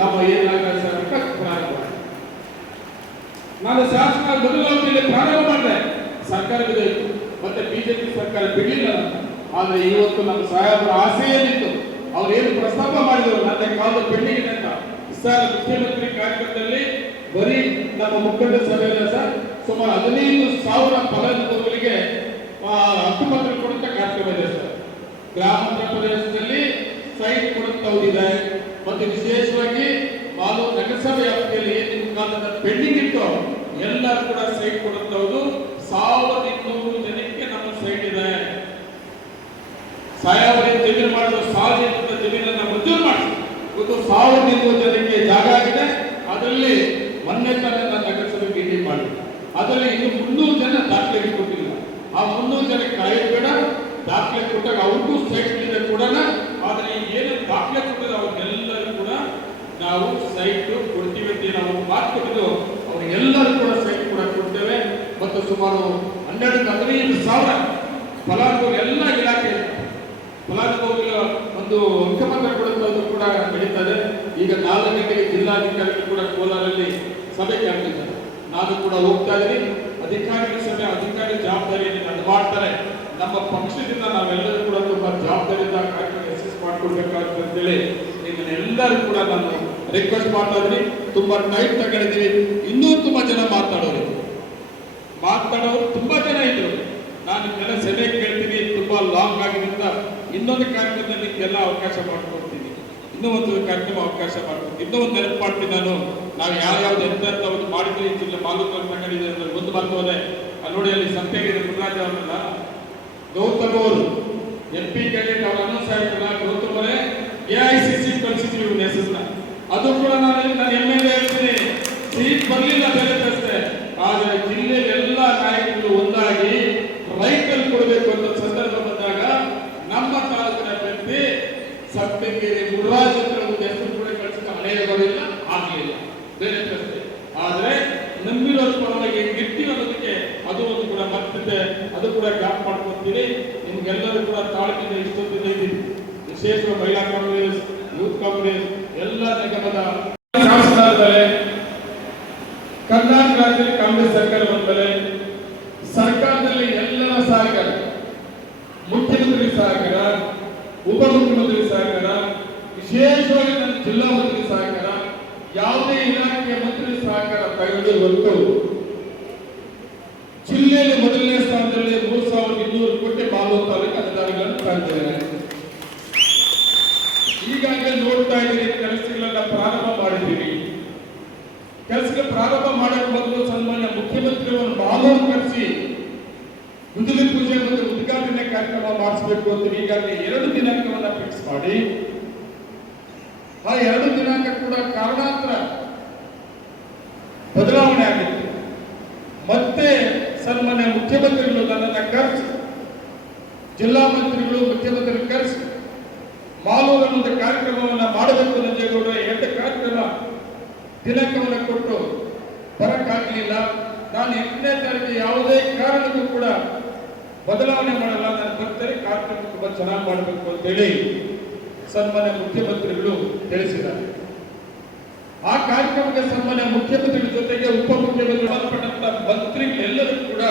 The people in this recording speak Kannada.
ನಮ್ಮ ಏನಾಗ ಪ್ರಾರಂಭ. ನಾನು ಶಾಸನ ಬದಲಾವಣೆಯಲ್ಲಿ ಪ್ರಾರಂಭ ಮಾಡಿದೆ, ಸರ್ಕಾರ ಬಿದ್ದೋಯ್ತು, ಮತ್ತೆ ಬಿಜೆಪಿ ಸರ್ಕಾರ ಬಿಡಲಿಲ್ಲ. ಆದ್ರೆ ಇವತ್ತು ನಮ್ಮ ಸಾಹೇಬರ ಆಸೆ ಏನಿತ್ತು, ಅವ್ರು ಏನು ಪ್ರಸ್ತಾಪ ಮಾಡಿದ್ರು ನನ್ನ ಕಾಲದ ಪೆಂಡಿಂಗ್ ಅಂತ ಸರ್, ಮುಖ್ಯಮಂತ್ರಿ ಕಾರ್ಯಕ್ರಮದಲ್ಲಿ ಬರೀ ನಮ್ಮ ಮುಖಂಡ ಸಭೆಯಲ್ಲ ಸರ್, ಸುಮಾರು 15,000 ಫಲಾನುಭವಿಗಳಿಗೆ ಹಕ್ಕುಪತ್ರ ಕೊಡುವಂತ ಕಾರ್ಯಕ್ರಮ ಇದೆ ಸರ್. ಗ್ರಾಮಾಂತರ ಪ್ರದೇಶದಲ್ಲಿ ಸೈಟ್ ಕೊಡುತ್ತವ್ರಿದೆ, ಮತ್ತೆ ವಿಶೇಷವಾಗಿ ಮಾಲೂರು ನಗರಸಭೆ ವ್ಯಾಪ್ತಿಯಲ್ಲಿ ಏನು ಕಾಲದ ಪೆಂಡಿಂಗ್ ಇತ್ತು ಎಲ್ಲರೂ ಕೂಡ ಸೈಟ್ ಕೊಡುತ್ತವ್ರು. 1,200 ಜನಕ್ಕೆ ನಮ್ಮ ಸೈಟ್ ಇದೆ. ಸಾಯಾವರಿ ಜಮೀನು ಮಾಡಿದ 1,000 ಜಮೀನನ್ನ ಮಂಜೂರು ಮಾಡಿಸಿ ಇವತ್ತು 1,200 ಜನಕ್ಕೆ ಜಾಗ ಆಗಿದೆ. ಅದರಲ್ಲಿ ಮೊನ್ನೆ ತಾನೇ ನಗರಸಭೆ ಮೀಟಿಂಗ್ ಮಾಡಿ ಅದರಲ್ಲಿ ಇನ್ನು 300 ಜನ ದಾಖಲೆ ಕೊಟ್ಟಿಲ್ಲ. ಆ 300 ಜನಕ್ಕೆ ಕಾಯಬೇಡ, ದಾಖಲೆ ಕೊಟ್ಟಾಗ ಅವ್ರಿಗೂ ಸೈಟ್ ಇದೆ ಕೊಡೋಣ. ಆದ್ರೆ ಏನು ದಾಖಲೆ ಕೊಟ್ಟಿದ್ರೆ ಅವ್ರಿಗೆಲ್ಲರೂ ಕೂಡ ನಾವು ಸೈಟ್ ಕೊಡ್ತೀವಿ ಅಂತ ನಾವು ಮಾತು ಕೊಟ್ಟಿದ್ದು, ಅವ್ರಿಗೆಲ್ಲರೂ ಕೂಡ ಸೈಟ್ ಕೂಡ ಕೊಡ್ತೇವೆ. ಮತ್ತು ಸುಮಾರು 12-15,000 ಫಲಾನುಭವಿಗಳು ಎಲ್ಲ ಇಲಾಖೆ ಫಲಾನುಭವಿಗಳ ಒಂದು ಅಂಕಪತ್ರ ಕೊಡುವುದು ಕೂಡ ನಡೀತದೆ. ಈಗ 4 ಗಂಟೆಗೆ ಜಿಲ್ಲಾಧಿಕಾರಿಗಳು ಕೂಡ ಕೋಲಾರಲ್ಲಿ ಸಭೆ ಕರೆದಿದ್ದಾರೆ. ನಾನು ಕೂಡ ಹೋಗ್ತಾ ಇದ್ದೀನಿ. ಅಧಿಕಾರಿಗಳ ಸಭೆ, ಅಧಿಕಾರಿ ಜವಾಬ್ದಾರಿಯನ್ನು ಅದು ಮಾಡ್ತಾರೆ. ನಮ್ಮ ಪಕ್ಷದಿಂದ ನಾವೆಲ್ಲರೂ ಕೂಡ ತುಂಬಾ ಜವಾಬ್ದಾರಿಯಿಂದ ಕಾರ್ಯಕ್ರಮ ಯಶಸ್ಸು ಮಾಡ್ಕೊಡ್ಬೇಕಾಗುತ್ತೆ ಅಂತೇಳಿ ನಿಮ್ಮನ್ನೆಲ್ಲರೂ ಕೂಡ ನಾನು ರಿಕ್ವೆಸ್ಟ್ ಮಾಡ್ತಾ ಇದ್ದೀನಿ. ತುಂಬಾ ಟೈಮ್ ತಗೊಂಡಿದ್ದೀವಿ. ಇನ್ನೂ ತುಂಬಾ ಜನ ಮಾತಾಡೋರು ತುಂಬಾ ಜನ ಇದ್ರು. ನಾನು ಇದೆಲ್ಲ ಸರಿಯಾಗಿ ಕೇಳ್ತೀನಿ, ತುಂಬಾ ಲಾಂಗ್ ಆಗಿದ್ದರಿಂದ ಇನ್ನೊಂದು ಕಾರ್ಯಕ್ರಮದಲ್ಲಿ ನಿಮ್ಗೆಲ್ಲ ಅವಕಾಶ ಮಾಡ್ಕೊಡ್ತೀನಿ. ಇನ್ನೂ ಒಂದು ಕಾರ್ಯಕ್ರಮ ಅವಕಾಶ ಮಾಡ್ಕೊಡ್ತೀನಿ. ಇನ್ನೂ ಒಂದು ನೆನಪು ಮಾಡ್ತೀನಿ. ನಾವು ಯಾವ್ಯಾವ್ದು ಎಂತ ಮಾಡಿದ್ವಿ ಜಿಲ್ಲೆ ಮಾಲೂರು ತಗೊಂಡಿದೆ ಅಂದ್ರೆ ಒಂದು ಬರ್ತದೆ. ನೋಡಿ ಅಲ್ಲಿ ಸಂತೆಗೆ ಗುರುರಾಜ್ ಅವರಲ್ಲ, ಗೌತಮ್ ಅವರು MP ಕ್ಯಾಂಡಿಡೇಟ್ ಅವ್ರ ಅನೌನ್ಸ್ ಆಯ್ತಲ್ಲ, ಗೌತಮ್ ಅವರೇ AICC ಕಳಿಸಿದ್ವಿ ಇವ್ನ ಹೆಸರನ್ನ. ಅದು ಕೂಡ ನಾನು MLA ಹೇಳ್ತೀನಿ, ಸೀಟ್ ಬರಲಿಲ್ಲ ಬೇರೆ ಪ್ರಶ್ನೆ. ಆದ್ರೆ ಜಿಲ್ಲೆ ಎಲ್ಲ ನಾಯಕರು ಒಂದಾಗಿ ರೈತರು ಕೊಡಬೇಕು ಅಂತ ಸಂದರ್ಭ ಬಂದಾಗ ನಮ್ಮ ತಾಲೂಕಿನ ಅಭ್ಯರ್ಥಿ ಸಪ್ತಗಿರಿ ಗುರುರಾಜ್ ಒಂದು ಹೆಸರು ಕೂಡ ಕಳಿಸಿದ ಹಳೆಯ ಬರಲಿಲ್ಲ, ಆಗಲಿಲ್ಲ, ಬೇರೆ ಪ್ರಶ್ನೆ. ಆದ್ರೆ ನಂಬಿರೋದ್ ಪರವಾಗಿ ಗಿರ್ತೀವಿ ಅನ್ನೋದಕ್ಕೆ ಅದು ಒಂದು ಕೂಡ ಮತ್ತಿದೆ, ಅದು ಕೂಡ ಗ್ಯಾಪ್ ಮಾಡ್ಕೊತೀವಿ. ನಿಮ್ಗೆಲ್ಲರೂ ಕೂಡ ತಾಳ್ಮೆಯಿಂದ ಇಷ್ಟೊಂದಿನ ಇದ್ದೀವಿ. ವಿಶೇಷ ಮಹಿಳಾ ಕಾಂಗ್ರೆಸ್, ಯೂತ್ ಕಾಂಗ್ರೆಸ್ ಎಲ್ಲ ನಿಗಮದ ಶಾಸನದಲ್ಲಿ ಕರ್ನಾಟಕ ರಾಜ್ಯದಲ್ಲಿ ಕಾಂಗ್ರೆಸ್ ಸರ್ಕಾರ ಬಂದಮೇಲೆ ಸರ್ಕಾರದಲ್ಲಿ ಎಲ್ಲರ ಸಹಕಾರ, ಮುಖ್ಯಮಂತ್ರಿ ಸಹಕಾರ, ಉಪಮುಖ್ಯಮಂತ್ರಿ ಸಹಕಾರ, ವಿಶೇಷವಾಗಿ ನನ್ನ ಜಿಲ್ಲಾ ಮಂತ್ರಿ ಸಹಕಾರ, ಯಾವುದೇ ಇಲಾಖೆಯ ಮಂತ್ರಿ ಸಹಕಾರ ತಗೊಂಡು ಹೊರತು ಜಿಲ್ಲೆಯಲ್ಲಿ ಮೊದಲನೇ ಸ್ಥಾನದಲ್ಲಿ 3,200 ಕೋಟಿ ಮಾಲೂರು ತಾಲೂಕು ಅನುದಾನಗಳನ್ನು ತಂದಿದ್ದಾರೆ. ಈಗಾಗಲೇ ನೋಡ್ತಾ ಇದ್ದೀರಿ, ಕೆಲಸಗಳನ್ನ ಪ್ರಾರಂಭ ಮಾಡಿದ್ದೀವಿ. ಕೆಲಸಕ್ಕೆ ಪ್ರಾರಂಭ ಮಾಡೋಕೆ ಮೊದಲು ಸನ್ಮಾನ್ಯ ಮುಖ್ಯಮಂತ್ರಿಗಳನ್ನು ಮಾಲೂರು ಕರೆಸಿ ಗುದ್ದಲಿ ಪೂಜೆ ಮತ್ತು ಉದ್ಘಾಟನೆ ಕಾರ್ಯಕ್ರಮ ಮಾಡಿಸಬೇಕು ಅಂತ ಈಗಾಗಲೇ 2 ದಿನಾಂಕವನ್ನ ಫಿಕ್ಸ್ ಮಾಡಿ, ಆ 2 ದಿನಾಂಕ ಕೂಡ ಕಾರಣಾಂತರ ಬದಲಾವಣೆ ಆಗಿತ್ತು. ಮತ್ತೆ ಸನ್ಮಾನ್ಯ ಮುಖ್ಯಮಂತ್ರಿಗಳು ನನ್ನನ್ನು ಕರೆಸಿ, ಜಿಲ್ಲಾ ಮಂತ್ರಿಗಳು ಮುಖ್ಯಮಂತ್ರಿ ಕರೆಸಿ ಮಾಲೂರಿನ ಒಂದು ಕಾರ್ಯಕ್ರಮವನ್ನು ಮಾಡಬೇಕು. ನಂಜೇಗೌಡ 2 ಕಾರ್ಯಕ್ರಮ ದಿನಾಂಕವನ್ನು ಕೊಟ್ಟು ಬರಕ್ಕಾಗಲಿಲ್ಲ. ನಾನು 8ನೇ ತಾರೀಕು ಯಾವುದೇ ಕಾರಣಕ್ಕೂ ಕೂಡ ಬದಲಾವಣೆ ಮಾಡಲ್ಲ, ನಾನು ಬರ್ತೇನೆ, ಕಾರ್ಯಕ್ರಮ ತುಂಬಾ ಚೆನ್ನಾಗಿ ಮಾಡಬೇಕು ಅಂತ ಹೇಳಿ ಸನ್ಮಾನ್ಯ ಮುಖ್ಯಮಂತ್ರಿಗಳು ತಿಳಿಸಿದ್ದಾರೆ. ಆ ಕಾರ್ಯಕ್ರಮಕ್ಕೆ ಸನ್ಮಾನ್ಯ ಮುಖ್ಯಮಂತ್ರಿಗಳ ಜೊತೆಗೆ ಉಪಮುಖ್ಯಮಂತ್ರಿಗಳು ಮಂತ್ರಿಗಳೆಲ್ಲರೂ ಕೂಡ